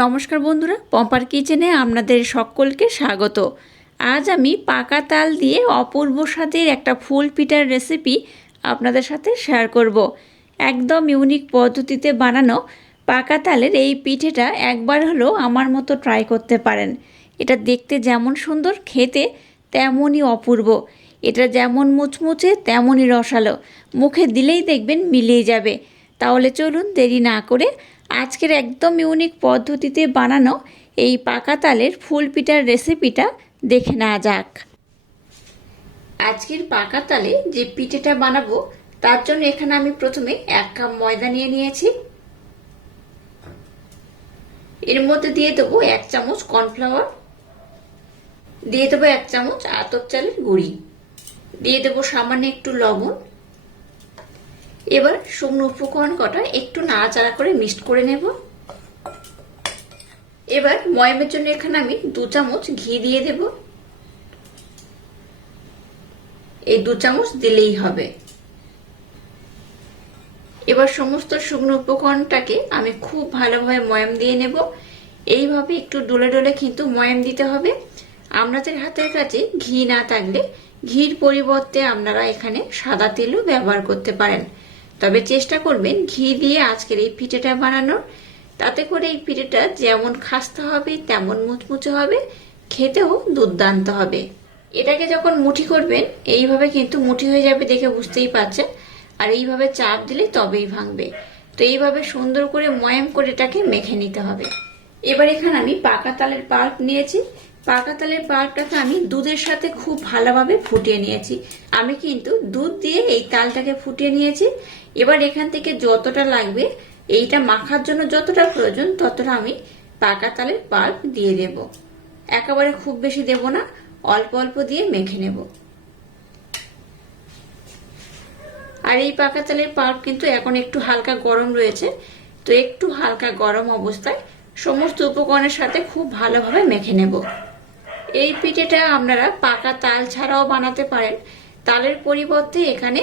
নমস্কার বন্ধুরা, পম্পার কিচেনে আপনাদের সকলকে স্বাগত। আজ আমি পাকা তাল দিয়ে অপূর্ব স্বাদের একটা ফুল পিঠার রেসিপি আপনাদের সাথে শেয়ার করব। একদম ইউনিক পদ্ধতিতে বানানো পাকা তালের এই পিঠেটা একবার হলেও আমার মতো ট্রাই করতে পারেন। এটা দেখতে যেমন সুন্দর, খেতে তেমনই অপূর্ব। এটা যেমন মুচমুচে, তেমনই রসালো। মুখে দিলেই দেখবেন মিলিয়ে যাবে। তাহলে চলুন দেরি না করে আজকের একদম ইউনিক পদ্ধতিতে বানানো এই পাকা তালের ফুল পিঠার রেসিপিটা দেখে নেওয়া যাক। আজকের পাকা তালে যে পিঠেটা বানাবো, তার জন্য এখানে আমি প্রথমে এক কাপ ময়দা নিয়ে নিয়েছি। এর মধ্যে দিয়ে দেবো এক চামচ কর্নফ্লাওয়ার দিয়ে দেবো এক চামচ আতপ চালের গুঁড়ি, দিয়ে দেবো সামান্য একটু লবণ এবার শুকনো উপকরণ কটা একটু নাড়াচাড়া করে মিক্সড করে নেব। এবার ময়মের জন্য এখানে আমি দু চামচ ঘি দিয়ে দেব। এই দু চামচ দিলেই হবে। এবার সমস্ত শুকনো উপকরণটাকে আমি খুব ভালোভাবে ময়াম দিয়ে নেব। এইভাবে একটু ডলে ডলে কিন্তু ময়াম দিতে হবে। আপনাদের হাতের কাছে ঘি না থাকলে ঘির পরিবর্তে আপনারা এখানে সাদা তেলও ব্যবহার করতে পারেন। তবে চেষ্টা করবেন ঘি দিয়ে আজকের এই পিঠেটা বানানোর। তাতে করে এই পিঠেটা যেমন খাস্তা হবে, তেমন মুচমুচে হবে, খেতেও দুর্দান্ত হবে। এটাকে যখন মুঠি করবেন, এইভাবে কিন্তু মুঠি হয়ে যাবে দেখে বুঝতেই পারছেন। আর এইভাবে চাপ দিলে তবেই ভাঙবে। তো এইভাবে সুন্দর করে ময়াম করে এটাকে মেখে নিতে হবে। এবার এখানে আমি পাকা তালের পাল্প নিয়েছি। পাকা তালের পাল্পটাকে আমি দুধের সাথে খুব ভালোভাবে ফুটিয়ে নিয়েছি। আমি কিন্তু দুধ দিয়ে এই তালটাকে ফুটিয়ে নিয়েছি। এবার এখান থেকে যতটা লাগবে, এইটা মাখার জন্য যতটা প্রয়োজন, ততটা আমি পাকা তালের পাল্প দিয়ে দেব। একেবারে খুব বেশি দেব না, অল্প অল্প দিয়ে মেখে নেব। আর এই পাকা তালের পাল্প কিন্তু এখন একটু হালকা গরম রয়েছে, তো একটু হালকা গরম অবস্থায় সমস্ত উপকরণের সাথে খুব ভালোভাবে মেখে নেব। এই পিঠেটা আপনারা পাকা তাল ছাড়াও বানাতে পারেন। তালের পরিবর্তে এখানে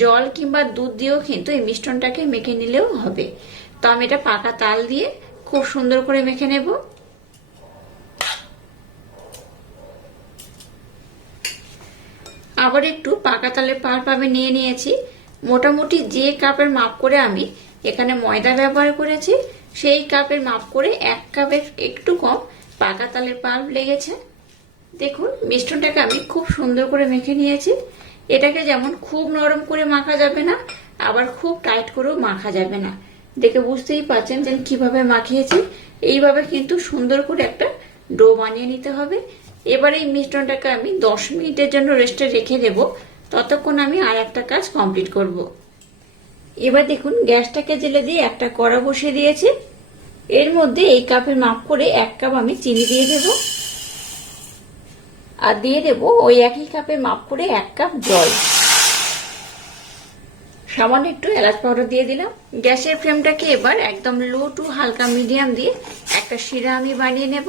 জল কিংবা দুধ দিয়েও কিন্তু এই মিষ্টনটাকে মেখে নিলেও হবে। তো আমি এটা পাকা তাল দিয়ে খুব সুন্দর করে মেখে নেব। আবার একটু পাকা তালের পাল্প আমি নিয়ে নিয়েছি। মোটামুটি যে কাপের মাপ করে আমি এখানে ময়দা ব্যবহার করেছি, সেই কাপের মাপ করে এক কাপের একটু কম পাকা তালের পাল্প লেগেছে। দেখুন মিষ্টনটাকে আমি খুব সুন্দর করে মেখে নিয়েছি। এটাকে যেমন খুব নরম করে মাখা যাবে না, আবার খুব টাইট করেও মাখা যাবে না। দেখে বুঝতেই পারছেন যে কীভাবে মাখিয়েছি। এইভাবে কিন্তু সুন্দর করে একটা ডো বানিয়ে নিতে হবে। এবার এই মিশ্রণটাকে আমি দশ মিনিটের জন্য রেস্টে রেখে দেব। ততক্ষণ আমি আর একটা কাজ কমপ্লিট করব। এবার দেখুন, গ্যাসটাকে জেলে দিয়ে একটা কড়া বসিয়ে দিয়েছি। এর মধ্যে এই কাপের মাপ করে এক কাপ আমি চিনি দিয়ে দেবো। আর দিয়ে দেব ওই একই কাপে মাপ করে এক কাপ জল। সামান্য একটু এলাচ পাউডার দিয়ে দিলাম। গ্যাসের ফ্লেমটাকে এবার একদম লো টু হালকা মিডিয়াম দিয়ে একটা শিরা আমি বানিয়ে নেব।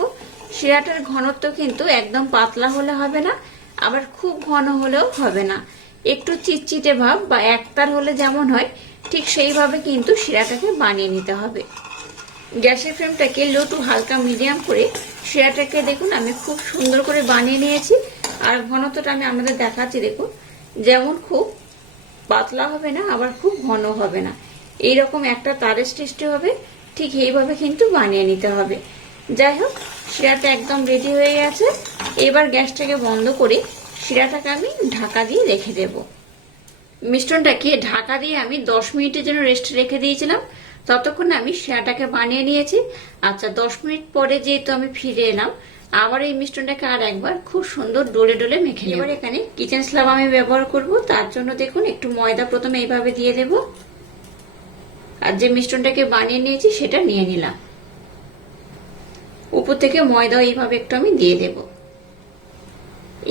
শিরাটার ঘনত্ব কিন্তু একদম পাতলা হলে হবে না, আবার খুব ঘন হলেও হবে না। একটু চিটচিটে ভাব বা একতার হলে যেমন হয়, ঠিক সেইভাবে কিন্তু শিরাটাকে বানিয়ে নিতে হবে। গ্যাসের ফ্লেমটাকে লো টু হালকা মিডিয়াম করে শিরাটাকে দেখুন, আমি খুব সুন্দর করে বানিয়ে নিয়েছি। আর ঘনত্বটা আমি আমাদের দেখাচ্ছি, দেখুন। যেমন খুব পাতলা হবে না, আবার খুব ঘন হবে না। এই রকম একটা তারের সৃষ্টি হবে, ঠিক এইভাবে কিন্তু বানিয়ে নিতে হবে। যাই হোক, শিরাটা একদম রেডি হয়ে গেছে। এবার গ্যাসটাকে বন্ধ করে শিরাটাকে আমি ঢাকা দিয়ে রেখে দেব। মিষ্টনটাকে ঢাকা দিয়ে আমি দশ মিনিটের জন্য রেস্ট রেখে দিয়েছিলাম। ততক্ষণ আমি শিরাটাকে বানিয়ে নিয়েছি। আচ্ছা দশ মিনিট পরে যেহেতু আমি ফিরে এলাম আবার এই মিষ্টনটাকে আর একবার খুব সুন্দর ডোলে ডোলে মেখে এবার এখানে কিচেন স্লাব আমি ব্যবহার করব। তার জন্য দেখুন একটু ময়দা প্রথমে এইভাবে দিয়ে দেব। আর যে মিষ্টনটাকে বানিয়ে নিয়েছি সেটা নিয়ে নিলাম। উপর থেকে ময়দা এইভাবে একটু আমি দিয়ে দেব।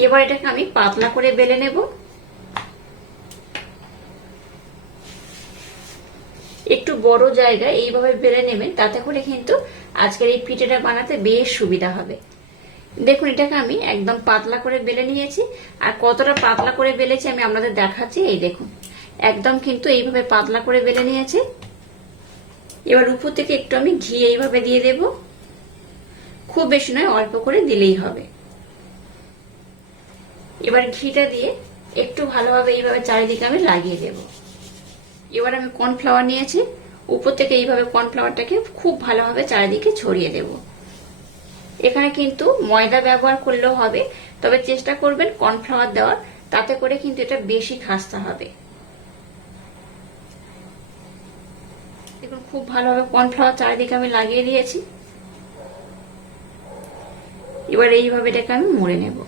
এবার এটাকে আমি পাতলা করে বেলে নেব। একটু বড় জায়গা এইভাবে বেলে নেবেন, তাতে করে কিন্তু আজকের এই পিঠেটা বানাতে বেশ সুবিধা হবে। দেখুন, এটাকে আমি একদম পাতলা করে বেলে নিয়েছি, আর কতটা পাতলা করে বেলেছি আমি আপনাদের দেখাচ্ছি। এই দেখুন, একদম কিন্তু এইভাবে পাতলা করে বেলে নিয়েছি। এবার উপর থেকে একটু আমি ঘি এইভাবে দিয়ে দেব। খুব বেশি নয়, অল্প করে দিলেই হবে। এবার ঘিটা দিয়ে একটু ভালোভাবে এইভাবে চারিদিকে আমি লাগিয়ে দেব। এবার আমি কর্নফ্লাওয়ার নিয়েছি। উপর থেকে এইভাবে কর্নফ্লাওয়ারটাকে খুব ভালোভাবে চারিদিকে ছড়িয়ে দেব। এখানে কিন্তু ময়দা ব্যবহার করলেও হবে, তবে চেষ্টা করবেন কর্নফ্লাওয়ার দেওয়ার, তাতে করে কিন্তু এটা বেশি খাস্তা হবে। দেখুন, খুব ভালোভাবে কর্নফ্লাওয়ার চারিদিকে আমি লাগিয়ে দিয়েছি। এবার এইভাবে এটাকে আমি মুড়ে নেব।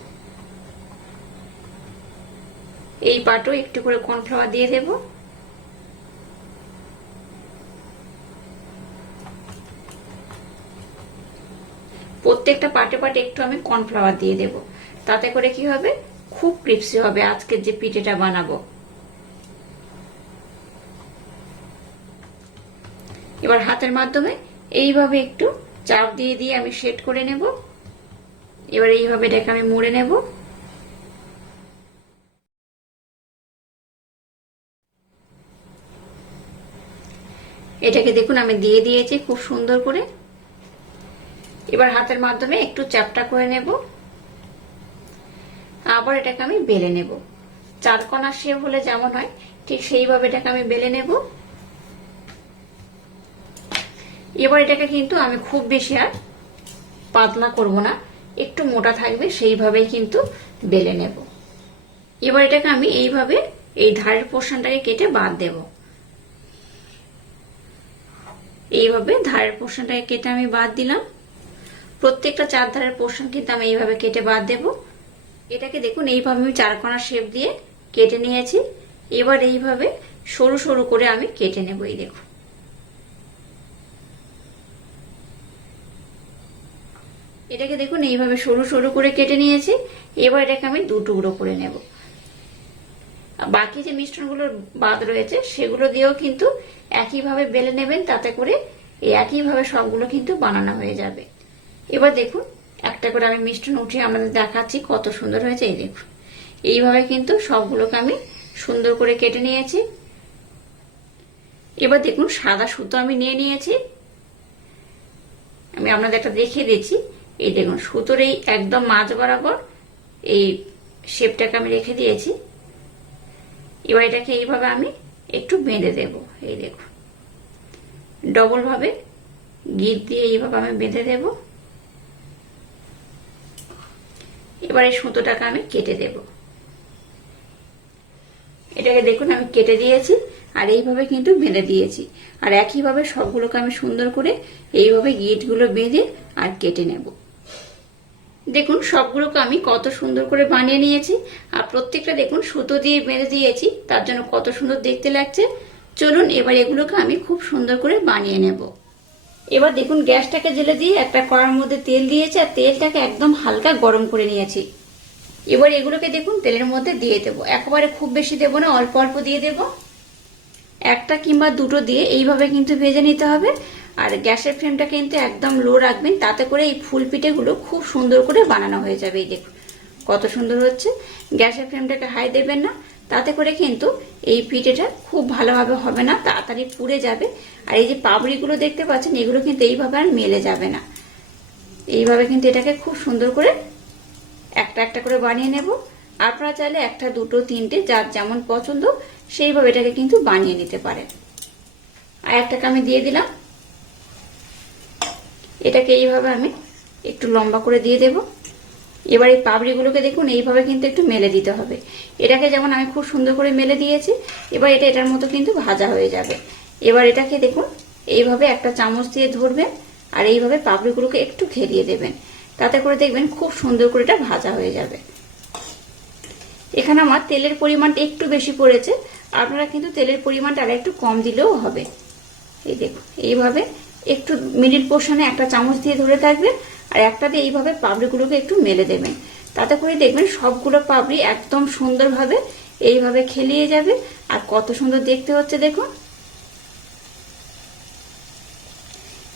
এই পাটও একটু করে কর্নফ্লাওয়ার দিয়ে দেব। প্রত্যেকটা পাটে পাটে একটু আমি কর্নফ্লাওয়ার দিয়ে দেব। তাতে করে কি হবে? খুব ক্রিপসি হবে আজকের যে পিঠেটা বানাবো। এবার হাতের মাধ্যমে এইভাবে একটু চাপ দিয়ে দিয়ে আমি সেট করে নেব। এবার এইভাবে এটাকে আমি মুড়ে নেব। এটাকে দেখুন আমি দিয়ে দিয়েছি খুব সুন্দর করে। এবার হাতের মাধ্যমে একটু চ্যাপটা করে নেব। আবার এটাকে আমি বেলে নেব। চারকোনা শেপ হলে যেমন হয়, ঠিক সেইভাবে এটাকে আমি বেলে নেব। এবার এটাকে কিন্তু আমি খুব বেশি আর পাতলা করব না, একটু মোটা থাকবে সেইভাবেই কিন্তু বেলে নেব। এবার এটাকে আমি এইভাবে এই ধারের পোর্শনটাকে কেটে বাদ দেব। এইভাবে ধারের পোর্শনটাকে কেটে আমি বাদ দিলাম। প্রত্যেকটা চার ধারের পোর্শন কিন্তু আমি এইভাবে কেটে বাদ দেব। এটাকে দেখুন, এইভাবে আমি চারকোনা শেপ দিয়ে কেটে নিয়েছি। এবার এইভাবে সরু সরু করে আমি কেটে নেব, এই দেখুন। এটাকে দেখুন, এইভাবে সরু সরু করে কেটে নিয়েছি। এবার এটাকে আমি দু টুকরো করে নেব। বাকি যে মিশ্রণগুলো বাদ রয়েছে, সেগুলো দিয়েও কিন্তু একইভাবে বেলে নেবেন, তাতে করে একইভাবে সবগুলো কিন্তু বানানো হয়ে যাবে। এবার দেখুন, একটা করে আমি মিষ্টন উঠিয়ে আমাদের দেখাচ্ছি কত সুন্দর হয়েছে, এই দেখুন। এইভাবে কিন্তু সবগুলোকে আমি সুন্দর করে কেটে নিয়েছি। এবার দেখুন, সাদা সুতো আমি নিয়ে নিয়েছি। আমি আপনাদের একটা দেখিয়ে দিচ্ছি। এই দেখুন, সুতোর এই একদম মাঝ বরাবর এই শেপটাকে আমি রেখে দিয়েছি। এবার এটাকে এইভাবে আমি একটু বেঁধে দেব, এই দেখুন। ডবল ভাবে গিট দিয়ে এইভাবে আমি বেঁধে দেব। এবার সুতোটাকে আমি কেটে দেব। এটাকে দেখুন, আমি কেটে দিয়েছি আর এইভাবে কিন্তু বেঁধে দিয়েছি। আর একইভাবে সবগুলোকে আমি সুন্দর করে এইভাবে গিটগুলো বেঁধে আর কেটে নেব। দেখুন, সবগুলোকে আমি কত সুন্দর করে বানিয়ে নিয়েছি। আর প্রত্যেকটা দেখুন, সুতো দিয়ে বেঁধে দিয়েছি, তার জন্য কত সুন্দর দেখতে লাগছে। চলুন, এবার এগুলোকে আমি খুব সুন্দর করে বানিয়ে নেব। এবার দেখুন গ্যাসটাকে জেলে দিয়ে একটা কড়ার মধ্যে তেল দিয়েছি, আর তেলটাকে একদম হালকা গরম করে নিয়েছি। এবার এগুলোকে দেখুন তেলের মধ্যে দিয়ে দেবো। একেবারে খুব বেশি দেবো না, অল্প অল্প দিয়ে দেব। একটা কিংবা দুটো দিয়ে এইভাবে কিন্তু ভেজে নিতে হবে। আর গ্যাসের ফ্লেমটা কিন্তু একদম লো রাখবেন, তাতে করে এই ফুল পিঠেগুলো খুব সুন্দর করে বানানো হয়ে যাবে। এই দেখুন, কত সুন্দর হচ্ছে। গ্যাসের ফ্লেমটাকে হাই দেবেন না তাতে করে কিন্তু এই পিঠেটা খুব ভালোভাবে হবে না, তাড়াতাড়ি পুড়ে যাবে। আর এই যে পাবড়িগুলো দেখতে পাচ্ছেন, এগুলো কিন্তু এইভাবে আর মেলে যাবে না। এইভাবে কিন্তু এটাকে খুব সুন্দর করে একটা একটা করে বানিয়ে নেব। আপনারা চাইলে একটা, দুটো, তিনটে, যার যেমন পছন্দ, সেইভাবে এটাকে কিন্তু বানিয়ে নিতে পারেন। আর একটাকে আমি দিয়ে দিলাম। এটাকে এইভাবে আমি একটু লম্বা করে দিয়ে দেব। এবার এই পাবড়িগুলোকে দেখুন, এইভাবে কিন্তু একটু মেলে দিতে হবে। এটাকে যেমন আমি খুব সুন্দর করে মেলে দিয়েছি, এবার এটা এটার মতো কিন্তু ভাজা হয়ে যাবে। এবার এটাকে দেখুন, এইভাবে একটা চামচ দিয়ে ধরবেন আর এইভাবে পাবড়িগুলোকে একটু খেলিয়ে দেবেন। তাতে করে দেখবেন খুব সুন্দর করে এটা ভাজা হয়ে যাবে। এখানে আমার তেলের পরিমাণটা একটু বেশি পড়েছে, আপনারা কিন্তু তেলের পরিমাণটা আর একটু কম দিলেও হবে। এই দেখুন, এইভাবে একটু মিডিল পোর্শনে একটা চামচ দিয়ে ধরে থাকবেন আর একটা দিয়ে এইভাবে পাবড়িগুলোকে একটু মেলে দেবেন। তাতে করে দেখবেন সবগুলো পাবড়ি একদম সুন্দরভাবে এইভাবে খেলিয়ে যাবে। আর কত সুন্দর দেখতে হচ্ছে দেখুন।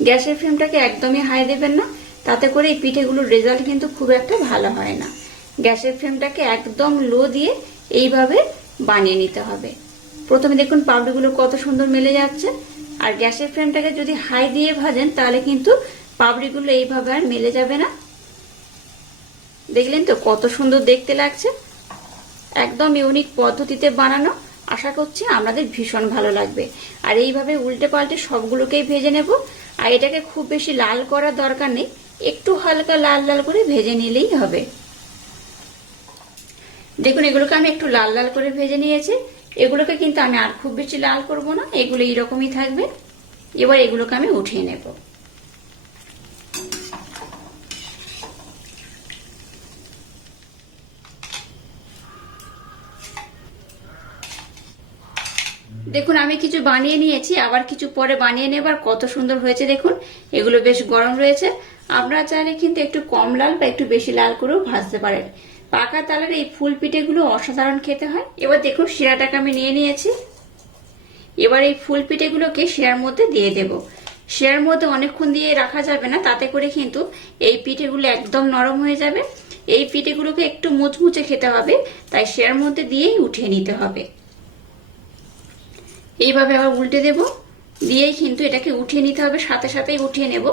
গ্যাসের ফ্লেমটাকে একদমই হাই দেবেন না। তাতে করে এই পিঠেগুলোর রেজাল্ট কিন্তু খুব একটা ভালো হয় না। গ্যাসের ফ্লেমটাকে একদম লো দিয়ে এইভাবে বানিয়ে নিতে হবে। প্রথমে দেখুন পাউডারগুলো কত সুন্দর মেলে যাচ্ছে। আর গ্যাসের ফ্লেমটাকে যদি হাই দিয়ে ভাজেন তাহলে কিন্তু পাপড়িগুলো এইভাবে আর মেলে যাবে না। দেখলেন তো কত সুন্দর দেখতে লাগছে। একদম ইউনিক পদ্ধতিতে বানানো। আশা করছি আমাদের ভীষণ ভালো লাগবে। আর এইভাবে উল্টে পাল্টে সবগুলোকেই ভেজে নেব। আর এটাকে খুব বেশি লাল করার দরকার নেই। একটু হালকা লাল লাল করে ভেজে নিলেই হবে। দেখুন, এগুলোকে আমি একটু লাল লাল করে ভেজে নিয়েছি। এগুলোকে কিন্তু আমি আর খুব বেশি লাল করব না। এগুলো এইরকমই থাকবে। এবার এগুলোকে আমি উঠিয়ে নেব। দেখুন, আমি কিছু বানিয়ে নিয়েছি, আবার কিছু পরে বানিয়ে নেবার কত সুন্দর হয়েছে দেখুন। এগুলো বেশ গরম রয়েছে। আপনারা চাইলে কিন্তু একটু কম লাল বা একটু বেশি লাল করেও ভাজতে পারেন। পাকা তালের এই ফুল পিঠেগুলো অসাধারণ খেতে হয়। এবার দেখুন, শিরাটাকে আমি নিয়ে নিয়েছি। এবার এই ফুল পিঠেগুলোকে শিরার মধ্যে দিয়ে দেব। শিরার মধ্যে অনেকক্ষণ দিয়ে রাখা যাবে না, তাতে করে কিন্তু এই পিঠেগুলো একদম নরম হয়ে যাবে। এই পিঠেগুলোকে একটু মুচমুচে খেতে হবে, তাই শিরার মধ্যে দিয়েই উঠিয়ে নিতে হবে। এইভাবে আবার উল্টে দেব। দিয়েই কিন্তু এটাকে উঠিয়ে নিতে হবে, সাথে সাথেই উঠিয়ে নেব।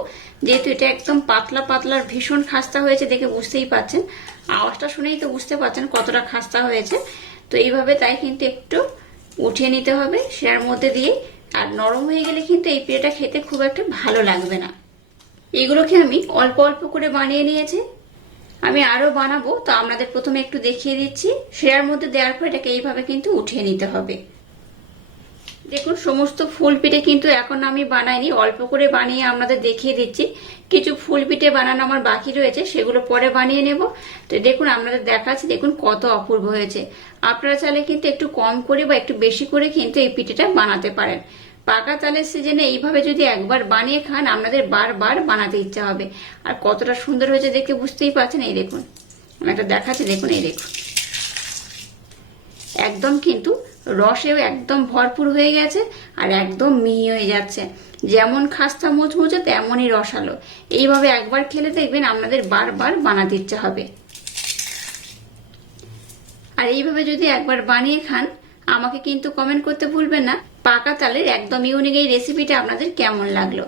যেহেতু এটা একদম পাতলা পাতলার ভীষণ খাস্তা হয়েছে দেখে বুঝতেই পাচ্ছেন। আওয়াজটা শুনেই তো বুঝতে পারছেন কতটা খাস্তা হয়েছে। তো এইভাবে তাই কিন্তু একটু উঠিয়ে নিতে হবে সেটার মধ্যে দিয়ে। আর নরম হয়ে গেলে কিন্তু এই পিঠেটা খেতে খুব একটা ভালো লাগবে না। এগুলোকে আমি অল্প অল্প করে বানিয়ে নিয়েছি। আমি আরও বানাবো, তো আপনাদের প্রথমে একটু দেখিয়ে দিচ্ছি। সেরার মধ্যে দেওয়ার পর এটাকে এইভাবে কিন্তু উঠিয়ে নিতে হবে। দেখুন, সমস্ত ফুল পিঠে কিন্তু এখন আমি বানাইনি, অল্প করে বানিয়ে আপনাদের দেখিয়ে দিচ্ছি। কিছু ফুল পিঠে বানানো আমার বাকি রয়েছে, সেগুলো পরে বানিয়ে নেব। তো দেখুন, আপনাদের দেখাচ্ছি, দেখুন কত অপূর্ব হয়েছে। আপনারা চাইলে কিন্তু একটু কম করে বা একটু বেশি করে কিন্তু এই পিঠেটা বানাতে পারেন। পাকা চালের সিজনে এইভাবে যদি একবার বানিয়ে খান, আপনাদের বারবার বানাতে ইচ্ছা হবে। আর কতটা সুন্দর হয়েছে দেখে বুঝতেই পারছেন, এই দেখুন। একটা দেখাচ্ছি, দেখুন, এই দেখুন। একদম কিন্তু রসেও একদম ভরপুর হয়ে গেছে আর একদম মিহি হয়ে যাচ্ছে। যেমন খাস্তা মুচমুচে তেমনই রসালো। এইভাবে একবার খেলে দেখবেন আপনাদের বারবার বানাতে ইচ্ছে হবে। আর এইভাবে যদি একবার বানিয়ে খান, আমাকে কিন্তু কমেন্ট করতে ভুলবেন না। পাকা তালের একদম ইউনিক এই রেসিপিটা আপনাদের কেমন লাগল?